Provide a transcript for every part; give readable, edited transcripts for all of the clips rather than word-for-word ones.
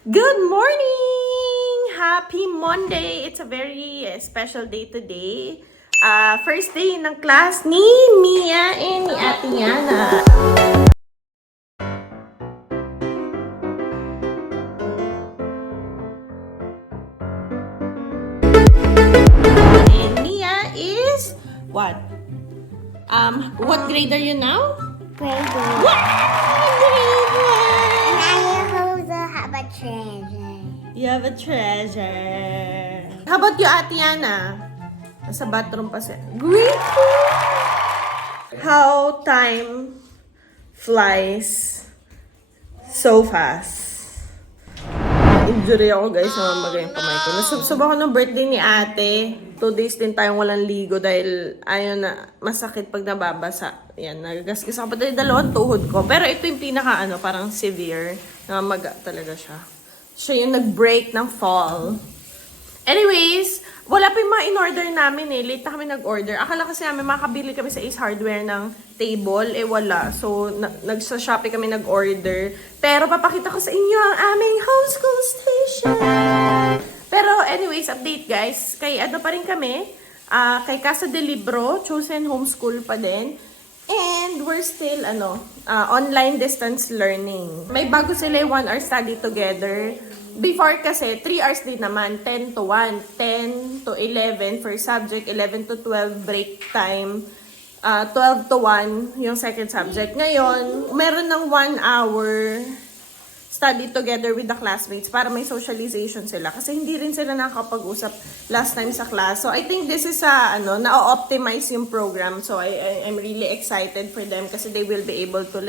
Good morning! Happy Monday! It's a very special day today. First day ng class ni Mia and ni Ate Yana. And Mia is what? What grade are you now? Grade one. Wow! Grade And one! I also have a treasure. You have a treasure. How about you, Ate Yana? Nasa bathroom pa siya. Grade 2! How time flies so fast. Injury ako guys na mamagay yung kamay ko. Nasubsob ako ng birthday ni ate. 2 days din tayong walang ligo dahil ayun na masakit pag nababasa. Yan, nagagasgas ako pa dahil dalawang tuhod ko. Pero ito yung pinaka parang severe. Namaga talaga siya. Siya yung nag-break ng fall. Anyways, wala pa yung mga in-order namin eh. Late na kami nag-order. Akala kasi namin makakabili kami sa Ace Hardware ng table. Eh wala. So, nagsa-Shopee kami nag-order. Pero papakita ko sa inyo ang aming homeschool station. Pero anyways, update guys. Kay ano pa rin kami. Kay Casa de Libro. Chosen homeschool pa din. And we're still online distance learning. May bago sila 1 hour study together. Before kasi, 3 hours din naman, 10 to 1, 10 to 11 for subject, 11 to 12 break time, 12 to 1 yung second subject. Ngayon, meron ng 1 hour study together with the classmates para may socialization sila. Kasi hindi rin sila nakakapag-usap last time sa class. So, I think this is na-optimize yung program. So, I'm really excited for them kasi they will be able to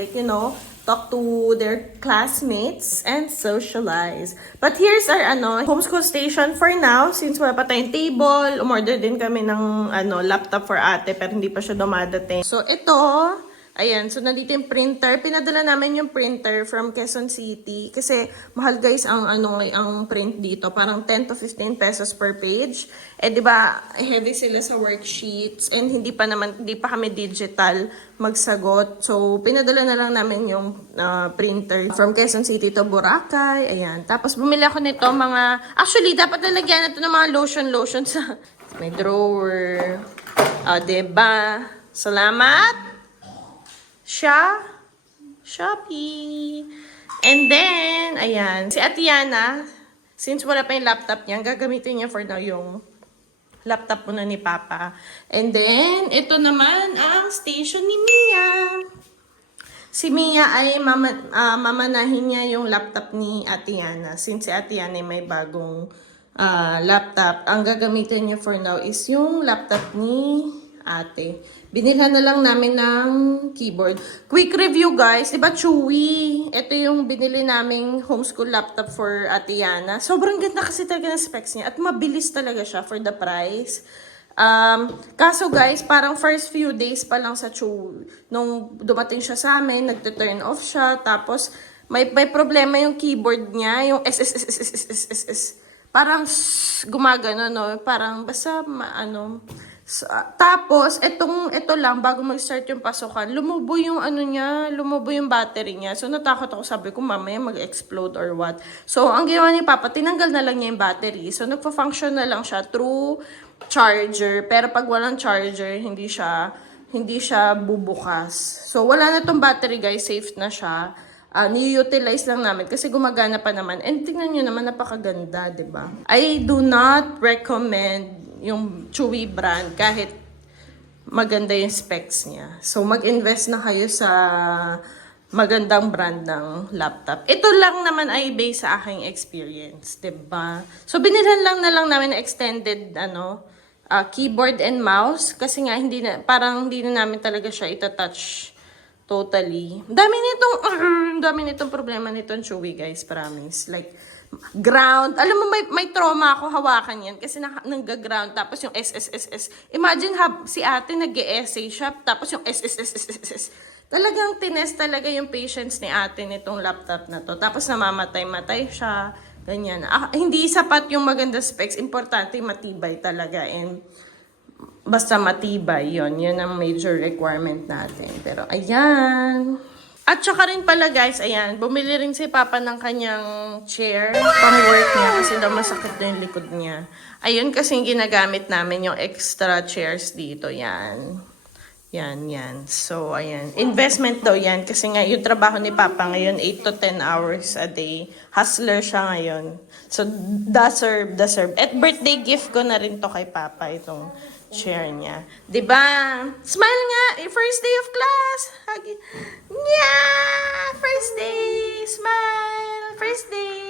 talk to their classmates and socialize. But here's our homeschool station for now. Since wala pa tayong table, umorder din kami ng laptop for ate pero hindi pa siya dumadating. So ito, ayan, so nandito yung printer. Pinadala namin yung printer from Quezon City kasi mahal guys ang ang print dito, parang 10 to 15 pesos per page. Eh di ba, heavy sila sa worksheets and hindi pa kami digital magsagot. So pinadala na lang namin yung printer from Quezon City to Boracay. Ayan. Tapos bumili ako nito actually dapat nalagyan na ito ng mga lotion sa may drawer. Diba? Salamat! Shopee. And then, ayan. Si Ate Yana, since wala pa yung laptop niya, gagamitin niya for now yung laptop muna ni Papa. And then, ito naman ang station ni Mia. Si Mia ay mamanahin niya yung laptop ni Ate Yana. Since si Ate Yana ay may bagong laptop, ang gagamitin niya for now is yung laptop ni ate. Binilhan na lang namin ng keyboard. Quick review guys, di ba Chewy? Ito yung binili naming homeschool laptop for Ate Yana. Sobrang ganda kasi talaga ng specs niya at mabilis talaga siya for the price. Kaso guys, parang first few days pa lang sa Chewy. Nung dumating siya sa amin, nagte-turn off siya. Tapos may problema yung keyboard niya, yung S. Parang gumagano, no? Parang basta tapos, ito lang, bago mag-start yung pasukan, lumubo yung lumubo yung battery niya. So, natakot ako, sabi ko, mamaya mag-explode or what. So, ang ginawa ni Papa, tinanggal na lang niya yung battery. So, nagpa-function na lang siya through charger. Pero pag walang charger, hindi siya bubukas. So, wala na tong battery, guys. Safe na siya. Ni-utilize lang namin kasi gumagana pa naman. And tingnan nyo naman, napakaganda, diba? I do not recommend yung Chewy brand kahit maganda yung specs niya. So, mag-invest na kayo sa magandang brand ng laptop. Ito lang naman ay based sa aking experience, diba? So, binilhan lang namin na extended keyboard and mouse kasi nga parang hindi na namin talaga siya itatouch totally. Dami nitong problema nitong Chewy, guys, promise. Like, ground. Alam mo, may trauma ako hawakan yan kasi nangga-ground. Tapos yung S. Imagine si ate nag-e-essay siya. Tapos yung S. Talagang tinest talaga yung patience ni ate nitong laptop na to. Tapos namamatay-matay siya. Ganyan. Hindi sapat yung maganda specs. Importante matibay talaga. And basta matibay, yun ang major requirement natin. Pero ayan. At saka rin pala guys, ayan, bumili rin si Papa ng kanyang chair pang work niya kasi daw masakit na yung likod niya. Ayun kasi yung ginagamit namin yung extra chairs dito, yan. Yan. So, ayan. Investment daw yan kasi nga yung trabaho ni Papa ngayon, 8 to 10 hours a day. Hustler siya ngayon. So, deserve. At birthday gift ko na rin to kay Papa, itong chair niya. Diba? Smile nga! First day of class! Yeah! First day! Smile! First day!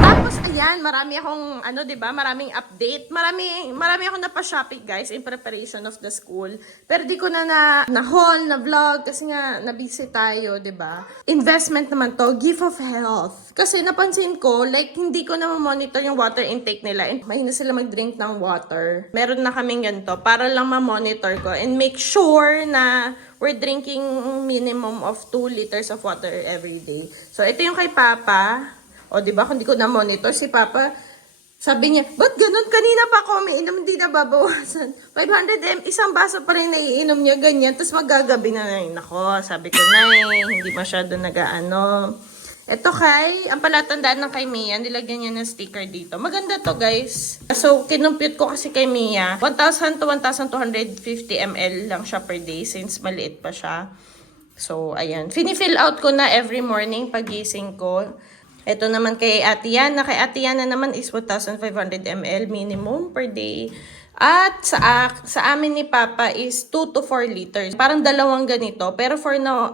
Tapos, ayan, marami akong, diba, maraming update. Marami akong napa-shopping, guys, in preparation of the school. Pero di ko na-haul, na-vlog, kasi nga, na-busy tayo, diba? Investment naman to, gift of health. Kasi napansin ko, like, hindi ko na monitor yung water intake nila. And mahina sila mag-drink ng water. Meron na kaming ganito, para lang ma-monitor ko. And make sure na we're drinking minimum of 2 liters of water every day. So, ito yung kay Papa. O, diba, kung di ko na-monitor, si Papa, sabi niya, ba't ganun? Kanina pa ako umiinom, hindi na babawasan. 500 ml, isang baso pa rin naiinom niya, ganyan. Tapos magagabi na rin. Nako, sabi ko na hindi masyado nag-ano. Ito ang palatandaan ng kay Mia, nilagyan niya ng sticker dito. Maganda to, guys. So, kinumpute ko kasi kay Mia, 1,000 to 1,250 ml lang siya per day since maliit pa siya. So, ayan. Fini-fill out ko na every morning pagising ko. Ito naman kay Ate Yana. Kay Ate Yana naman is 1,500 ml minimum per day. At sa amin ni Papa is 2 to 4 liters. Parang dalawang ganito. Pero for now,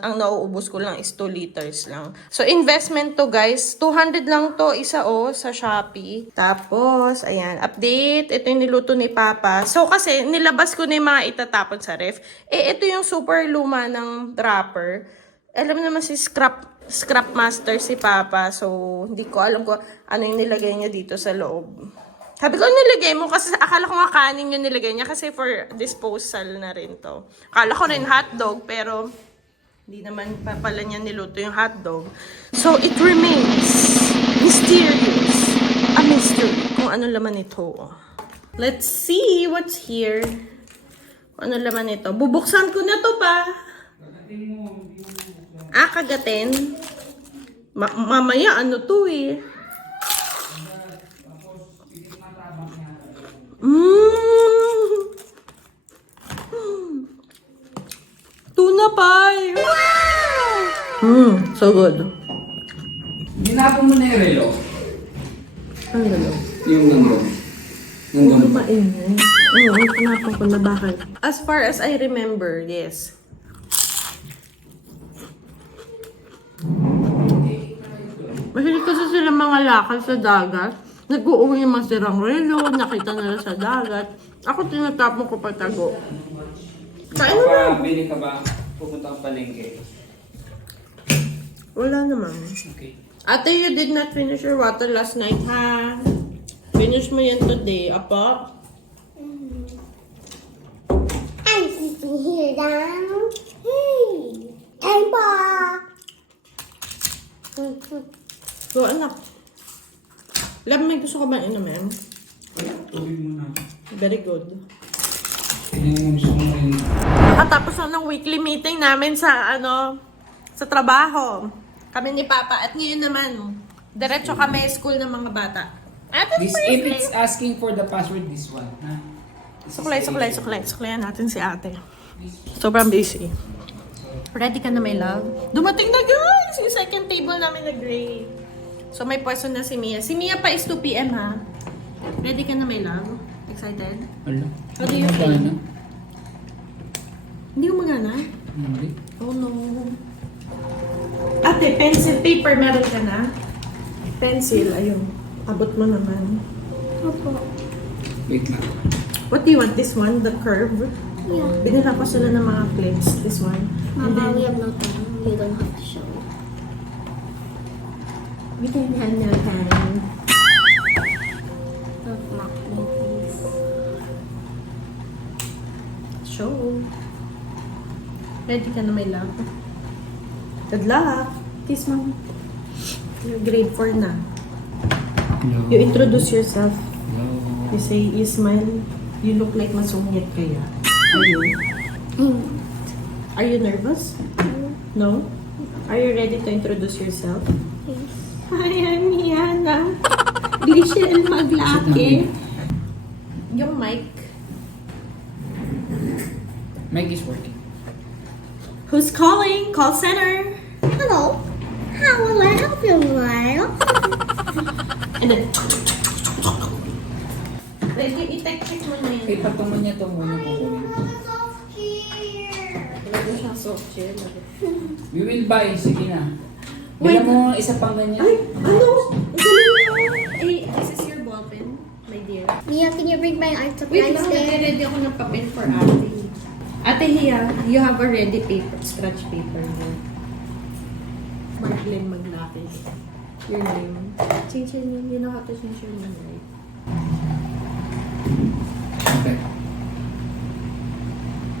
ang nauubos ko lang is 2 liters lang. So, investment to, guys. 200 lang to isa sa Shopee. Tapos, ayan, update. Ito yung niluto ni Papa. So, kasi nilabas ko na yung mga itatapon sa ref. Ito yung super luma ng wrapper. Alam naman si Scrap Master si Papa. So, hindi ko alam kung ano yung nilagay niya dito sa loob. Sabi ko, nilagay mo? Kasi akala ko nga kanin yung nilagay niya kasi for disposal na rin to. Akala ko rin hotdog, pero hindi naman pala niya niluto yung hotdog. So, it remains mysterious. A mystery kung ano laman ito. Let's see what's here. Kung ano laman ito. Bubuksan ko na to pa. Kagatin. Mamaya, ano to eh. Tuna pie. Wow! So good. Ginapon mo na yung relo? Ang galaw. Yung nandun. Nandun. Maingay. Oo, tinapon ko na bakit. As far as I remember, yes. Mahilig kasi sila mga lakad sa dagat. Nag-uuwi yung mga sirang relo, nakita nila sa dagat. Ako tinatapon ko patago. Kain na. Bili ka ba? Pupunta ang palengke. Wala naman. Okay. Ate, you did not finish your water last night, ha? Finish mo yan today, apa? I'm sitting here down. Hey, time pa. So, anak. Love, may gusto ka ba inumin? Tubig muna. Very good. Yung gusto mo rin. Nakatapos na ng weekly meeting namin sa, sa trabaho. Kami ni Papa. At ngayon naman, diretso kami school ng mga bata. At This, if it's asking for the password, this one. Ha? Suklayan natin si ate. Sobrang busy. Ready ka na, my love? Dumating na, guys! Yung second table namin na gray. So, may pwesto na si Mia. Si Mia pa is 2 p.m. ha? Ready ka na, my love? Excited? Wala. How do you feel? Magana? Hindi ko magana? Hindi. Oh, no. Ate, pencil, paper, meron ka na? Pencil, ayun. Abot mo naman. Opo. Wait lang. What do you want? This one? The curve? Yeah. Binila ko sila ng mga clips. This one. And Mama, then, we have no time. We don't have to show. we can have no time. Don't mock me, please. Show. Ready ka na, my love? Good luck. Kiss, mom. You're grade 4 na. Hello. You introduce yourself. Hello. You say, you smile. You look like masungit kaya. Ayun. Are you nervous? No? Are you ready to introduce yourself? Yes. Hi, I'm Yana. Glishel Maglake. Yung mic. Mic is working. Who's calling? Call center. Hello. How will I help you, Lyle? And then... Ready, i-check mo na Okay, yun. patungan niya ito muna kukunin. Lagyan siyang soft chair. We will buy. Sige na. Wait. Bigyan mo isa pang ganyan. Ay! Ano? Ang galing mo! Hey, this is your ball pen, my dear. Mia, can you bring my art Wait supplies lang, there? nagre-ready ako ng papel for ate. Ate Hia, you have a ready paper, scratch paper here. Marlene Maglake. Your name. Change your name. You know how to change your name, right? Okay.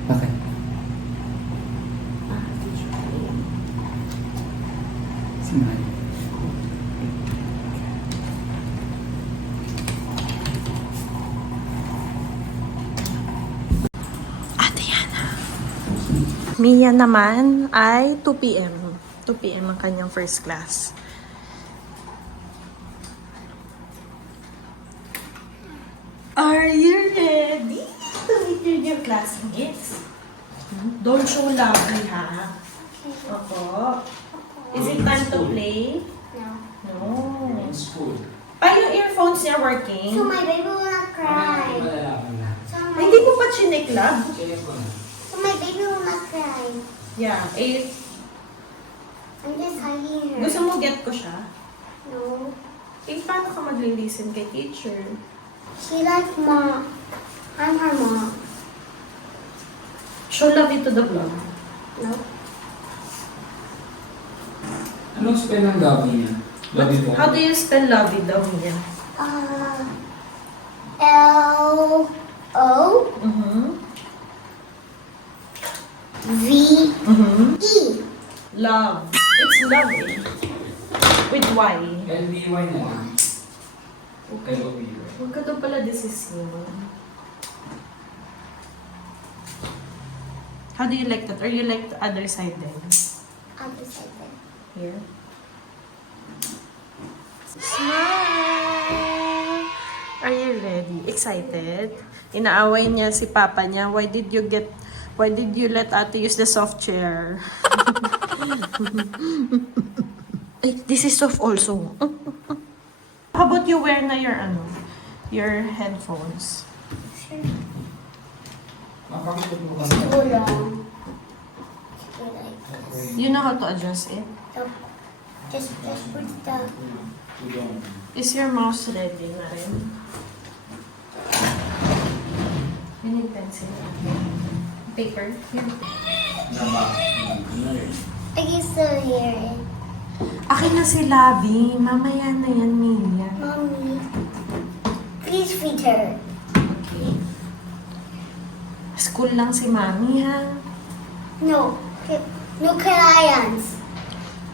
Okay. Ah, teacher. Simay. Ate Yana. Mia naman ay 2 p.m. 2 p.m. ang kanyang first class. Are you ready to meet your new classmates? Don't show lovely, ha? Opo. Is it time to play? No. No. School. Pa yung earphones niya working? So my baby will not cry. So Ay, my, hindi mo pa chiniklab? so my baby will not cry. Yeah. Eh, I'm just hugging her. gusto mo get ko siya? No. Eh, paano ka mag-listen kay teacher? She likes mom. I'm her mom. Show love it to the vlog. No. Anong spell ng gabi niya? Gabi mo? How do you spell lovey daw niya? L-O-V-E. Love. It's love eh. With Y. LBY na lang. Okay. LBY. Huwag ka daw pala desisyon. How do you like that? Or you like the other side then? Other side there. Here. Smile! Are you ready? Excited? Inaaway niya si papa niya. Why did you let ate use the soft chair? Ay, this is soft also. How about you wear na your headphones? Mapakita mo kasi. Go long. Go like this. You know how to adjust it? So, just put the... Is your mouse ready na rin? You need pencil. Paper? Here. I can still hear it. Akin na si Labi. Mamaya na yan, Mia. Mommy, please feed her. Okay. School lang si Mami, ha? No. No clients.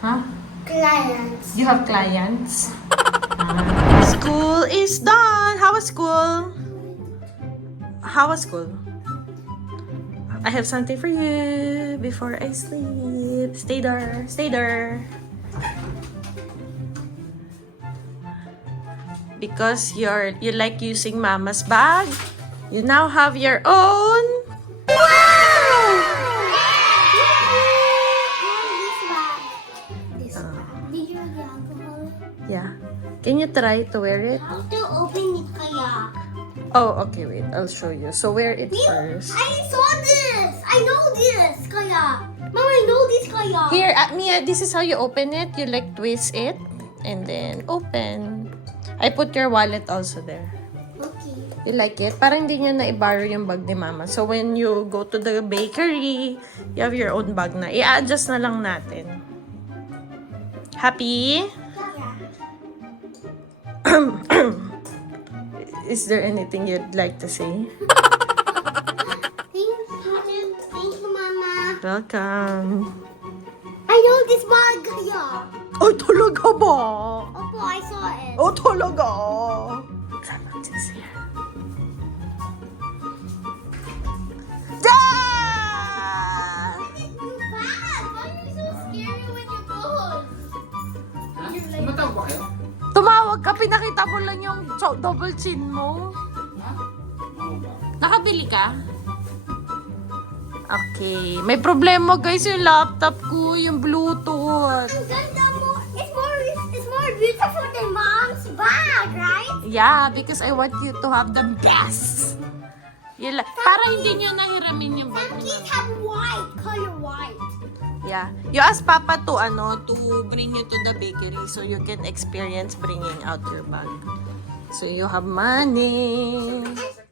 Ha? Clients. You have clients? School is done! How was school? How was school? I have something for you before I sleep. Stay there. Stay there. Because you like using mama's bag, you now have your own. Wow! This bag. Did you have the alcohol? Yeah. Can you try to wear it? How to open it kaya? Oh, okay, wait. I'll show you. So wear it first. I saw this. I know this kaya. Mom, I know this kaya. Here, Mia, this is how you open it. You like twist it and then open. I put your wallet also there. Okay. You like it? Parang hindi niya na-borrow yung bag ni mama. So when you go to the bakery, you have your own bag na. I-adjust na lang natin. Happy? Is there anything you'd like to say? Thank you, Mama. Welcome. I know this bag kaya. Ay, talaga ba? Opo, I saw it. Oh, talaga? Someone is here. Yeah! Tumawag ba kayo? Tumawag ka, pinakita mo lang yung double chin mo. Ha? Tumawag ba? Nakabili ka? Okay. May problema guys yung laptop ko, yung Bluetooth. Ang ganda mo. It's more beautiful than mom's bag, right? Yeah, because I want you to have the best. Para hindi niya nahiramin yung bag Some niya. kids have white, color white. Yeah. You ask Papa to bring you to the bakery so you can experience bringing out your bag. So you have money. And